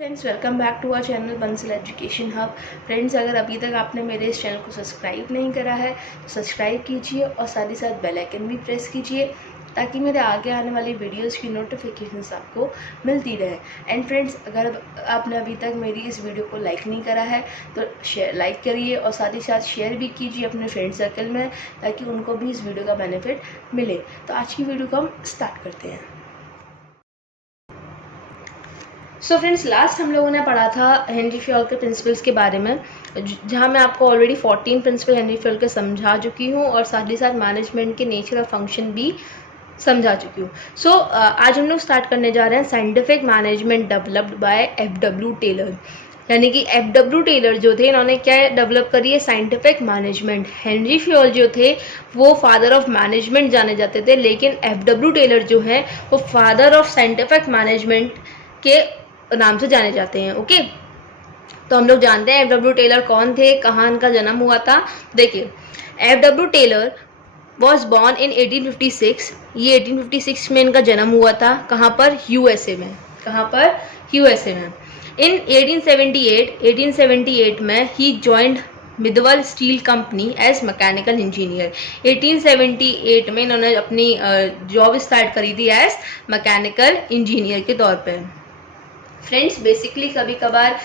Friends, welcome back to our channel Bansal education hub. Friends, अगर अभी तक आपने मेरे इस चैनल को सब्सक्राइब नहीं करा है तो सब्सक्राइब कीजिए और साथ ही साथ बेल आइकन भी प्रेस कीजिए ताकि मेरे आगे आने वाली वीडियोस की नोटिफिकेशंस आपको मिलती रहे। एंड फ्रेंड्स, अगर आपने अभी तक मेरी इस वीडियो को लाइक नहीं करा है तो लाइक करिए और साथ ही साथ शेयर भी कीजिए अपने फ्रेंड सर्कल में ताकि उनको भी इस वीडियो का बेनिफिट मिले। तो आज की वीडियो को हम स्टार्ट करते हैं। सो फ्रेंड्स, लास्ट हम लोगों ने पढ़ा था हेनरी फ्योल के प्रिंसिपल्स के बारे में, जहां मैं आपको ऑलरेडी 14 प्रिंसिपल हेनरी फ्योल के समझा चुकी हूं और साथ ही साथ मैनेजमेंट के नेचर और फंक्शन भी समझा चुकी हूँ। सो आज हम लोग स्टार्ट करने जा रहे हैं scientific management developed by F.W. Taylor. यानी कि F.W. टेलर जो थे, इन्होंने क्या डेवलप करी है? Scientific management. हेनरी फ्योल जो थे वो फादर ऑफ मैनेजमेंट जाने जाते थे, लेकिन F.W. टेलर जो है वो फादर ऑफ साइंटिफिक मैनेजमेंट के नाम से जाने जाते हैं। ओके, तो हम लोग जानते हैं F.W. टेलर कौन थे, कहाँ इनका जन्म हुआ था। देखिए, F.W. Taylor was born in 1856। ये 1856 में इनका जन्म हुआ था। कहाँ पर? यूएसए में। कहाँ पर? यूएसए में। इन 1878 में ही joined Midvale steel company as mechanical engineer. 1878 में इन्होंने अपनी जॉब स्टार्ट करी थी एज मैकेनिकल इंजीनियर के तौर पे। फ्रेंड्स, बेसिकली कभी कभार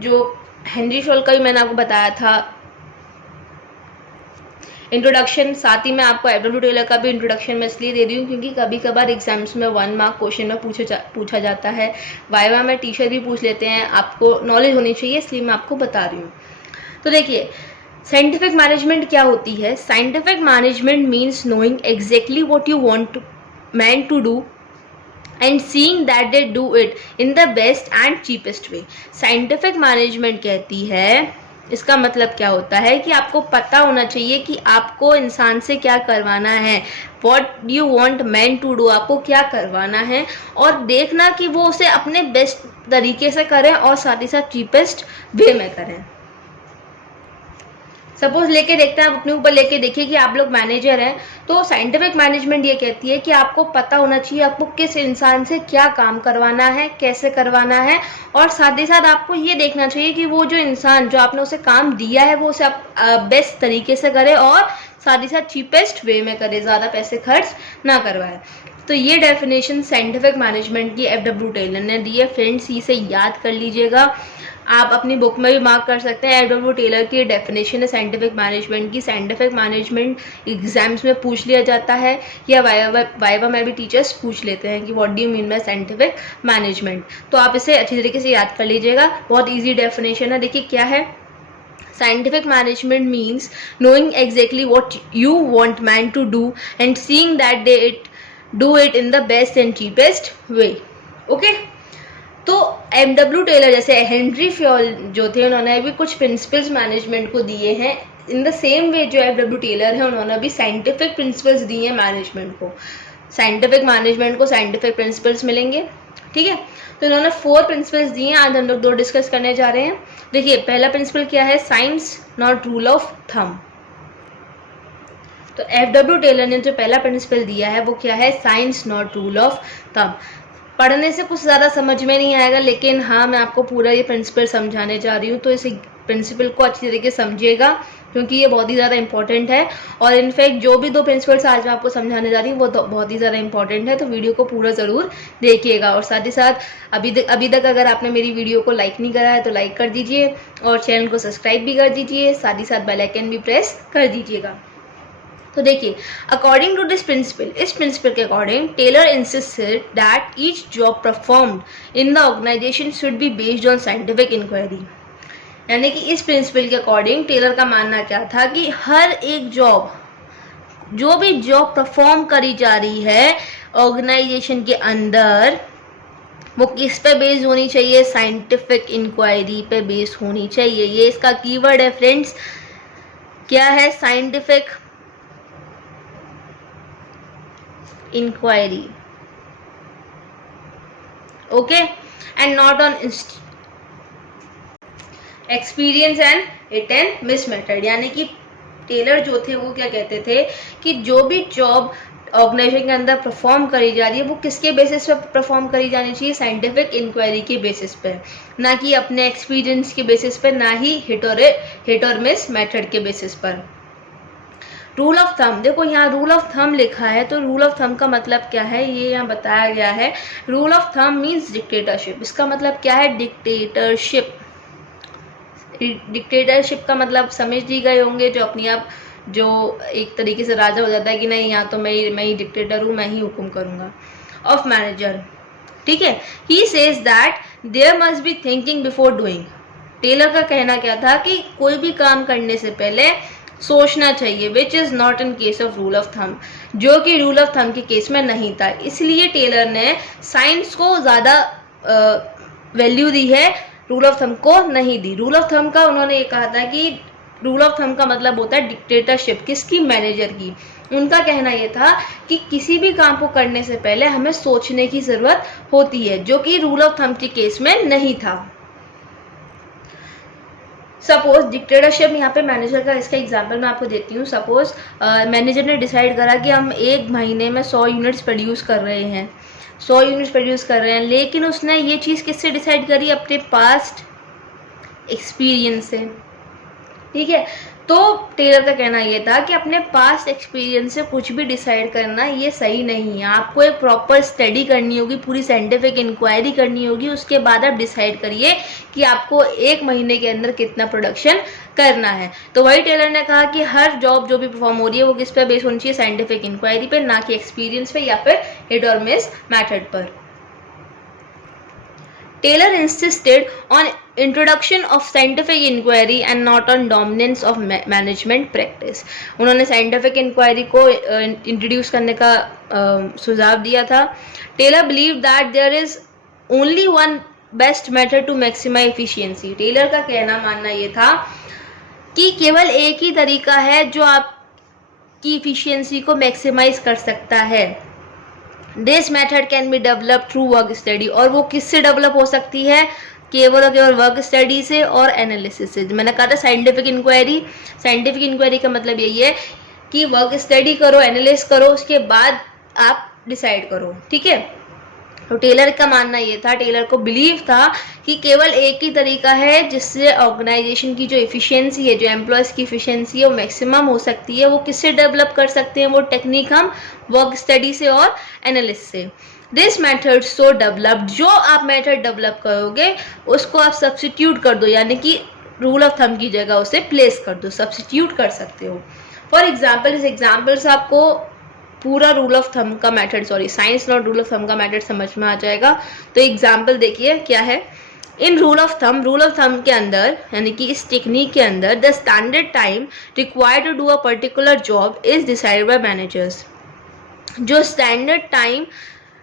जो हेनरी फ्योल का भी मैंने आपको बताया था इंट्रोडक्शन, साथ ही मैं आपको F.W. टेलर का भी इंट्रोडक्शन मैं इसलिए दे रही हूँ क्योंकि कभी कभार एग्जाम्स में 1 मार्क क्वेश्चन में पूछा जाता है। वाइवा में टीचर भी पूछ लेते हैं, आपको नॉलेज होनी चाहिए इसलिए मैं आपको बता रही हूँ। तो देखिए, साइंटिफिक मैनेजमेंट क्या होती है? Scientific management means knowing exactly what you want man to do and seeing that they do it in the best and cheapest way। Scientific management कहती है, इसका मतलब क्या होता है कि आपको पता होना चाहिए कि आपको इंसान से क्या करवाना है, what you want man to do, आपको क्या करवाना है, और देखना कि वो उसे अपने बेस्ट तरीके से करें और साथ ही साथ चीपेस्ट वे में करें। सपोज लेके देखते हैं, आप अपने ऊपर लेके देखिए कि आप लोग मैनेजर हैं, तो साइंटिफिक मैनेजमेंट ये कहती है कि आपको पता होना चाहिए आपको किस इंसान से क्या काम करवाना है, कैसे करवाना है, और साथ ही साथ आपको ये देखना चाहिए कि वो जो इंसान जो आपने उसे काम दिया है वो उसे बेस्ट तरीके से करे और साथ ही साथ चीपेस्ट वे में करे, ज़्यादा पैसे खर्च ना करवाए। तो ये डेफिनेशन साइंटिफिक मैनेजमेंट की F.W. टेलर ने दी है। फ्रेंड्स, इसे याद कर लीजिएगा, आप अपनी बुक में भी मार्क कर सकते हैं। F.W. टेलर की डेफिनेशन है साइंटिफिक मैनेजमेंट की। साइंटिफिक मैनेजमेंट एग्जाम्स में पूछ लिया जाता है या वाइवा में भी टीचर्स पूछ लेते हैं कि what do you mean by scientific management. तो आप इसे अच्छी तरीके से याद कर लीजिएगा, बहुत ईजी डेफिनेशन है। देखिए क्या है, scientific management means knowing exactly what you want man to do and seeing that they do it in the best and cheapest way। okay? तो F.W. टेलर जैसे हेनरी फ्योल जो थे, उन्होंने भी कुछ प्रिंसिपल्स मैनेजमेंट को दिए हैं। इन द सेम वे जो F.W. टेलर है, उन्होंने भी साइंटिफिक प्रिंसिपल्स दिए हैं मैनेजमेंट को। साइंटिफिक मैनेजमेंट को साइंटिफिक प्रिंसिपल्स मिलेंगे, ठीक है। तो इन्होंने 4 प्रिंसिपल्स दिए हैं, आज हम लोग 2 डिस्कस करने जा रहे हैं। देखिए, पहला प्रिंसिपल क्या है? Science not rule of thumb. तो F.W. टेलर ने जो पहला प्रिंसिपल दिया है वो क्या है? Science not rule of thumb. पढ़ने से कुछ ज़्यादा समझ में नहीं आएगा, लेकिन हाँ, मैं आपको पूरा ये प्रिंसिपल समझाने जा रही हूँ, तो इस प्रिंसिपल को अच्छी तरीके से समझिएगा क्योंकि ये बहुत ही ज़्यादा इंपॉर्टेंट है। और इनफैक्ट जो भी 2 प्रिंसिपल्स आज मैं आपको समझाने जा रही हूँ वो तो बहुत ही ज़्यादा इंपॉर्टेंट है, तो वीडियो को पूरा ज़रूर देखिएगा। और साथ ही साथ अभी तक अगर आपने मेरी वीडियो को लाइक नहीं करा है तो लाइक कर दीजिए और चैनल को सब्सक्राइब भी कर दीजिए, साथ ही साथ बेल आइकन भी प्रेस कर दीजिएगा। तो देखिए, अकॉर्डिंग टू दिस प्रिंसिपल, इस प्रिंसिपल के according Taylor insisted that each job performed in the organisation should be based on scientific inquiry. यानी कि इस प्रिंसिपल के अकॉर्डिंग टेलर का मानना क्या था कि हर एक जॉब, जो भी जॉब परफॉर्म करी जा रही है ऑर्गेनाइजेशन के अंदर, वो किस पे बेस्ड होनी चाहिए? साइंटिफिक इंक्वायरी पे बेस्ड होनी चाहिए। ये इसका कीवर्ड है फ्रेंड्स, क्या है? Scientific inquiry. Okay, and not on experience and hit and miss method. यानी कि टेलर जो थे वो क्या कहते थे कि जो भी जॉब ऑर्गेनाइजेशन के अंदर परफॉर्म करी जा रही है वो किसके बेसिस पे परफॉर्म करी जानी चाहिए, साइंटिफिक इंक्वायरी के बेसिस पे, ना कि अपने एक्सपीरियंस के बेसिस पे, ना ही हिट और मिस मेथड के बेसिस पर। रूल ऑफ थंब, देखो यहाँ रूल ऑफ थंब लिखा है, तो रूल ऑफ थंब का मतलब क्या है ये यहाँ बताया गया है। Rule of thumb means dictatorship. इसका मतलब क्या है, डिक्टेटरशिप। डिक्टेटरशिप का मतलब समझ ही गए होंगे, जो अपनी आप जो एक तरीके से राजा हो जाता है कि नहीं यहाँ तो मैं ही डिक्टेटर हूँ, मैं ही हुक्म करूँगा। ऑफ मैनेजर, ठीक है। He says that there must be thinking before doing. Taylor का कहना क्या था कि कोई भी काम करने से पहले सोचना चाहिए, which is not in case of rule of thumb, जो कि रूल ऑफ थंब के केस में नहीं था। इसलिए टेलर ने साइंस को ज्यादा वैल्यू दी है, रूल ऑफ थंब को नहीं दी। रूल ऑफ थंब का उन्होंने ये कहा था कि रूल ऑफ थंब का मतलब होता है डिक्टेटरशिप, किसकी, मैनेजर की। उनका कहना यह था कि किसी भी काम को करने से पहले हमें सोचने की जरूरत होती है, जो कि रूल ऑफ थंब के केस में नहीं था। सपोज डिक्टेटरशिप, यहाँ पे मैनेजर का इसका एग्जांपल मैं आपको देती हूँ। सपोज मैनेजर ने डिसाइड करा कि हम एक महीने में 100 यूनिट्स प्रोड्यूस कर रहे हैं, 100 यूनिट्स प्रोड्यूस कर रहे हैं, लेकिन उसने ये चीज़ किससे डिसाइड करी, अपने पास्ट एक्सपीरियंस से, ठीक है। तो टेलर का कहना ये था कि अपने पास्ट एक्सपीरियंस से कुछ भी डिसाइड करना ये सही नहीं है, आपको एक प्रॉपर स्टडी करनी होगी, पूरी साइंटिफिक इंक्वायरी करनी होगी, उसके बाद आप डिसाइड करिए कि आपको एक महीने के अंदर कितना प्रोडक्शन करना है। तो वही टेलर ने कहा कि हर जॉब जो भी परफॉर्म हो रही है वो किस पे बेस होनी चाहिए, साइंटिफिक इंक्वायरी पे, ना कि एक्सपीरियंस पे या फिर हिट और मिस मैथड पर। Taylor insisted on introduction of scientific inquiry and not on dominance of management practice. उन्होंने scientific inquiry को introduce करने का सुझाव दिया था। Taylor believed that there is only one best method to maximize efficiency. Taylor का कहना मानना ये था कि केवल एक ही तरीका है जो आपकी efficiency को maximize कर सकता है। This method can be develop through work study, और वो किससे डेवलप हो सकती है, केवल और केवल वर्क स्टडी से और एनालिसिस से। मैंने कहा था साइंटिफिक इंक्वायरी, साइंटिफिक इंक्वायरी का मतलब यही है कि वर्क स्टडी करो, एनालिस करो, उसके बाद आप डिसाइड करो, ठीक है। तो टेलर का मानना ये था, टेलर को बिलीव था कि केवल एक ही तरीका है जिससे ऑर्गेनाइजेशन की जो एफिशिएंसी है, जो एम्प्लॉयज की एफिशिएंसी है वो मैक्सिमम हो सकती है। वो किससे डेवलप कर सकते हैं, वो टेक्निक हम वर्क स्टडी से और एनालिसिस से। दिस मेथड सो डेवलप्ड, जो आप मेथड डेवलप करोगे उसको आप सब्स्टिट्यूट कर दो, यानी कि रूल ऑफ थंब की जगह उसे प्लेस कर दो, सब्स्टिट्यूट कर सकते हो। फॉर एग्जाम्पल, इस एग्जाम्पल से आपको पूरा रूल ऑफ थंब का method, sorry science not rule of thumb का मेथड समझ में आ जाएगा। तो एग्जाम्पल देखिए क्या है। इन रूल ऑफ थंब के अंदर, यानी कि इस टेक्निक के अंदर, the standard time required to do a particular job is decided by managers. जो स्टैंडर्ड टाइम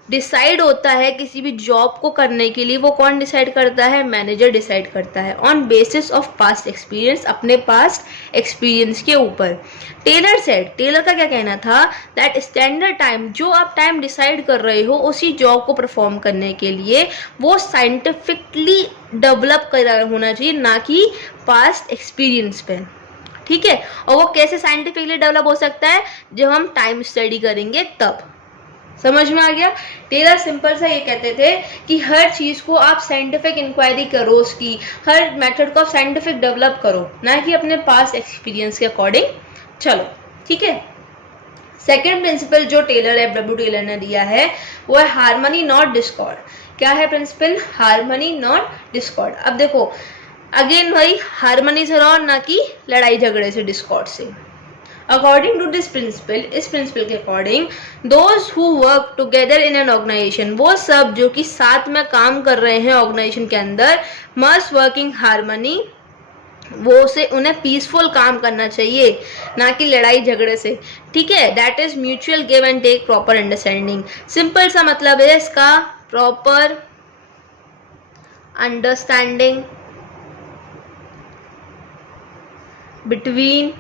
डिसाइड होता है किसी भी जॉब को करने के लिए, वो कौन डिसाइड करता है, मैनेजर डिसाइड करता है, on basis of past experience, अपने पास्ट एक्सपीरियंस के ऊपर। टेलर सेड, टेलर का क्या कहना था, दैट स्टैंडर्ड टाइम, जो आप टाइम डिसाइड कर रहे हो उसी जॉब को परफॉर्म करने के लिए, वो साइंटिफिकली डेवलप कर होना चाहिए, ना कि पास्ट एक्सपीरियंस पे, ठीक है। और वो कैसे साइंटिफिकली डेवलप हो सकता है, जब हम टाइम स्टडी करेंगे तब। समझ में आ गया। टेलर सिंपल सा ये कहते थे कि हर चीज को आप साइंटिफिक इंक्वायरी करो, उसकी हर मेथड को आप साइंटिफिक डेवलप करो, ना कि अपने पास एक्सपीरियंस के अकॉर्डिंग चलो, ठीक है। सेकेंड प्रिंसिपल जो डब्ल्यू टेलर ने दिया है वो है हार्मनी नॉट डिस्कॉर्ड। क्या है प्रिंसिपल, हार्मनी नॉट डिस्कॉर्ड। अब देखो अगेन भाई, हार्मनी से रहो, ना कि लड़ाई झगड़े से, डिस्कॉर्ड से। According to this principle, इस प्रिंसिपल के according, those who work together in an organization, वो सब जो कि साथ में काम कर रहे हैं ऑर्गेनाइजेशन के अंदर, must work in harmony, वो से उन्हें पीसफुल काम करना चाहिए, ना कि लड़ाई झगड़े से, ठीक है। That is mutual give and take, proper understanding. Simple सा मतलब है इसका, प्रॉपर अंडरस्टैंडिंग बिटवीन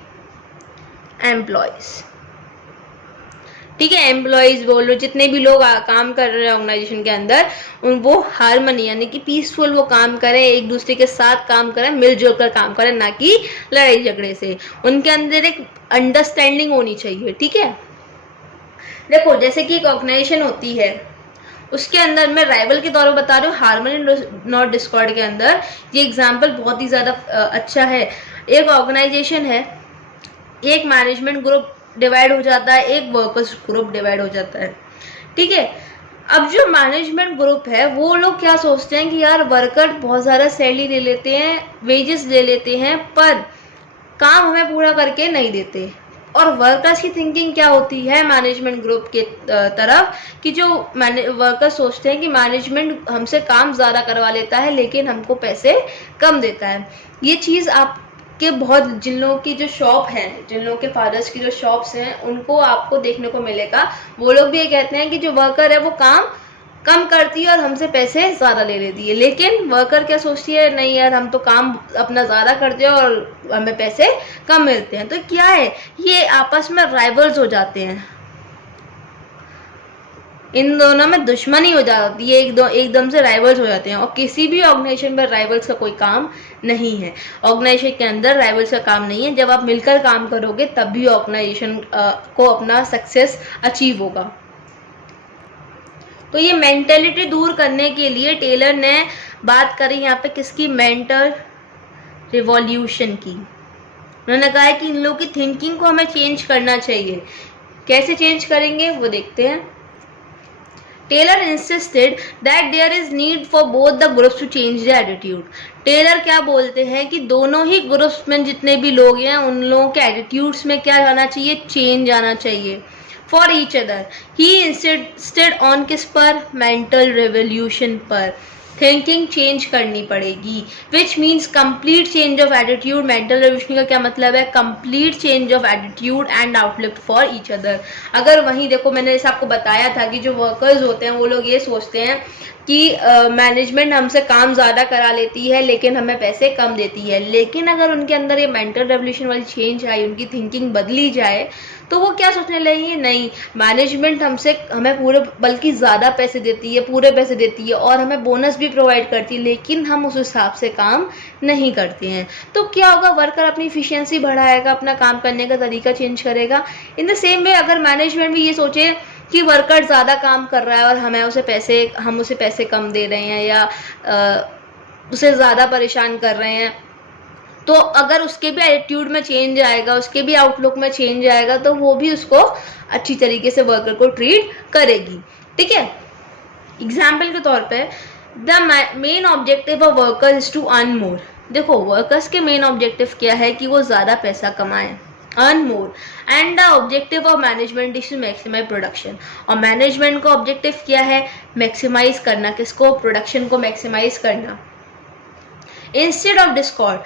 एम्प्लॉयज, ठीक है। एम्प्लॉयज बोलो, जितने भी लोग काम कर रहे हैं ऑर्गेनाइजेशन के अंदर, वो हार्मनी यानी कि पीसफुल वो काम करें, एक दूसरे के साथ काम करें, मिलजुल कर काम करें, ना कि लड़ाई झगड़े से। उनके अंदर एक अंडरस्टैंडिंग होनी चाहिए। ठीक है। देखो जैसे कि एक ऑर्गेनाइजेशन होती है, उसके अंदर मैं राइवल के तौर पर बता रही हूँ, हार्मनी नॉट डिस्कॉर्ड के अंदर ये एग्जाम्पल बहुत ही ज़्यादा अच्छा है। एक ऑर्गेनाइजेशन है, एक मैनेजमेंट ग्रुप डिवाइड हो जाता है, एक वर्कर्स ग्रुप डिवाइड हो जाता है। ठीक है। अब जो मैनेजमेंट ग्रुप है वो लोग क्या सोचते हैं कि यार वर्कर बहुत ज़्यादा सैलरी ले लेते हैं, वेजेस ले लेते हैं, पर काम हमें पूरा करके नहीं देते। और वर्कर्स की थिंकिंग क्या होती है मैनेजमेंट ग्रुप के तरफ, कि जो वर्कर्स सोचते हैं कि मैनेजमेंट हमसे काम ज़्यादा करवा लेता है लेकिन हमको पैसे कम देता है। ये चीज़ आपके बहुत, जिन लोगों की जो शॉप है, जिन लोगों के फादर्स की जो शॉप्स हैं, उनको आपको देखने को मिलेगा। वो लोग भी ये कहते हैं कि जो वर्कर है वो काम कम करती है और हमसे पैसे ज़्यादा ले लेती है, लेकिन वर्कर क्या सोचती है, नहीं यार हम तो काम अपना ज़्यादा करते हैं और हमें पैसे कम मिलते हैं। तो क्या है, ये आपस में राइवल्स हो जाते हैं, इन दोनों में दुश्मनी हो जाती है, एकदम से राइवल्स हो जाते हैं। और किसी भी ऑर्गेनाइजेशन में राइवल्स का कोई काम नहीं है। ऑर्गेनाइजेशन के अंदर राइवल्स का काम नहीं है। जब आप मिलकर काम करोगे तब भी ऑर्गेनाइजेशन को अपना सक्सेस अचीव होगा। तो ये मेंटेलिटी दूर करने के लिए टेलर ने बात करी यहाँ पे किसकी, मेंटल रिवॉल्यूशन की। उन्होंने कहा है कि इन लोगों की थिंकिंग को हमें चेंज करना चाहिए। कैसे चेंज करेंगे वो देखते हैं। Taylor insisted that there is need for both the groups to change the attitude. Taylor क्या बोलते हैं कि दोनों ही ग्रुप्स में जितने भी लोग हैं उन लोगों के एटीट्यूड्स में क्या आना चाहिए, चेंज आना चाहिए। For each other he insisted on किस पर, मेंटल रेवोल्यूशन पर। थिंकिंग चेंज करनी पड़ेगी, which means complete change of attitude. Mental revolution का क्या मतलब है, complete change of attitude and outlook for each other. अगर वहीं देखो, मैंने जैसे आपको बताया था कि जो वर्कर्स होते हैं वो लोग ये सोचते हैं कि मैनेजमेंट हमसे काम ज़्यादा करा लेती है लेकिन हमें पैसे कम देती है, लेकिन अगर उनके अंदर ये मेंटल रेवोल्यूशन वाली चेंज आई, उनकी थिंकिंग बदली जाए, तो वो क्या सोचने लगेंगे, नहीं मैनेजमेंट हमें पूरे बल्कि ज़्यादा पैसे देती है, पूरे पैसे देती है और हमें बोनस भी प्रोवाइड करती है, लेकिन हम उस हिसाब से काम नहीं करते हैं। तो क्या होगा, वर्कर अपनी इफिशियंसी बढ़ाएगा, अपना काम करने का तरीका चेंज करेगा। इन द सेम वे अगर मैनेजमेंट भी ये सोचे कि वर्कर ज़्यादा काम कर रहा है और हम उसे पैसे कम दे रहे हैं या उसे ज़्यादा परेशान कर रहे हैं, तो अगर उसके भी एटीट्यूड में चेंज आएगा, उसके भी आउटलुक में चेंज आएगा, तो वो भी उसको अच्छी तरीके से वर्कर को ट्रीट करेगी। ठीक है। एग्जाम्पल के तौर पे, the main objective of worker is to earn more. देखो वर्कर्स के मेन ऑब्जेक्टिव क्या है कि वो ज़्यादा पैसा कमाएं, earn more. And the objective of management is to maximise production. और मैनेजमेंट का ऑब्जेक्टिव क्या है, मैक्सिमाइज करना, किसको, प्रोडक्शन को मैक्सिमाइज करना। इंस्टेड ऑफ डिस्कॉर्ड,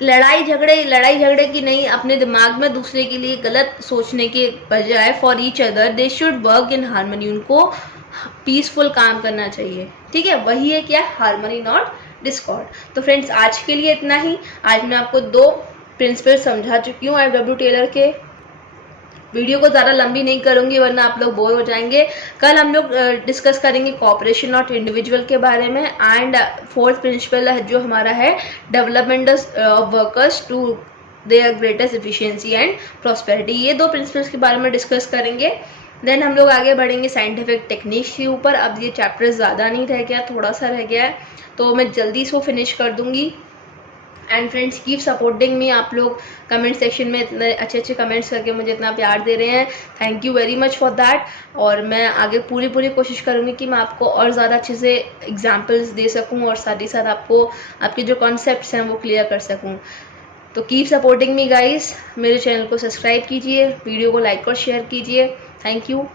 लड़ाई झगड़े की नहीं, अपने दिमाग में दूसरे के लिए गलत सोचने के बजाय, for each other they should work in harmony, उनको पीसफुल काम करना चाहिए। ठीक है, वही है क्या, हार्मनी नॉट डिस्कॉर्ड। तो फ्रेंड्स आज के लिए इतना ही। आज मैं आपको 2 प्रिंसिपल समझा चुकी हूँ IW टेलर के। वीडियो को ज़्यादा लंबी नहीं करूँगी वरना आप लोग बोर हो जाएंगे। कल हम लोग डिस्कस करेंगे कॉपरेशन नॉट इंडिविजुअल के बारे में। एंड 4th प्रिंसिपल जो हमारा है, development of workers to their greatest efficiency and prosperity. ये 2 प्रिंसिपल्स के बारे में डिस्कस करेंगे। देन हम लोग आगे बढ़ेंगे साइंटिफिक टेक्निक्स के ऊपर। अब ये चैप्टर ज़्यादा नहीं रह गया, थोड़ा सा रह गया है, तो मैं जल्दी इसको फिनिश कर दूँगी। And friends keep supporting me. आप लोग कमेंट सेक्शन में इतने अच्छे कमेंट्स करके मुझे इतना प्यार दे रहे हैं, thank you very much for that. और मैं आगे पूरी कोशिश करूँगी कि मैं आपको और ज़्यादा अच्छे से एग्जांपल्स दे सकूँ और साथ ही साथ आपको आपके जो कॉन्सेप्ट्स हैं वो क्लियर कर सकूँ। तो कीप सपोर्टिंग मी गाइस। मेरे चैनल को सब्सक्राइब कीजिए, वीडियो को लाइक और शेयर कीजिए। Thank you.